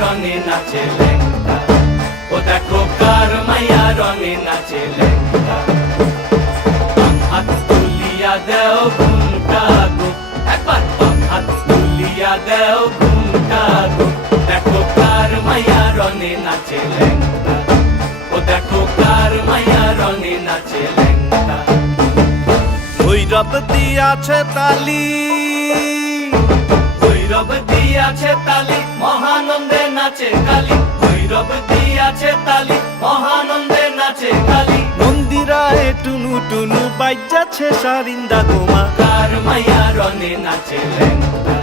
নাচে লেঙ্গা। ও দেখো কার মাইয়া রঙে নাচে বাম হাত তুলিয়া দেও ঘুমটা গো। একবার হাত তুলিয়া দেও ঘুমটা গো। দেখো কার মাইয়া রঙে নাচে লেঙ্গা। ও দেখো কার মাইয়া রঙে নাচে লেঙ্গা। ভৈরব দিয়াছে তালি। ভৈরব দিয়াছে তালি। নাচে কালী ভৈরব দিয়াছে তালি মহানন্দে নাচে কালী। মন্দিরায় টুনু টুনু বাইজাছে সারিন্দা গোমা কার মায়া রনে নাচে লেঙ্গা?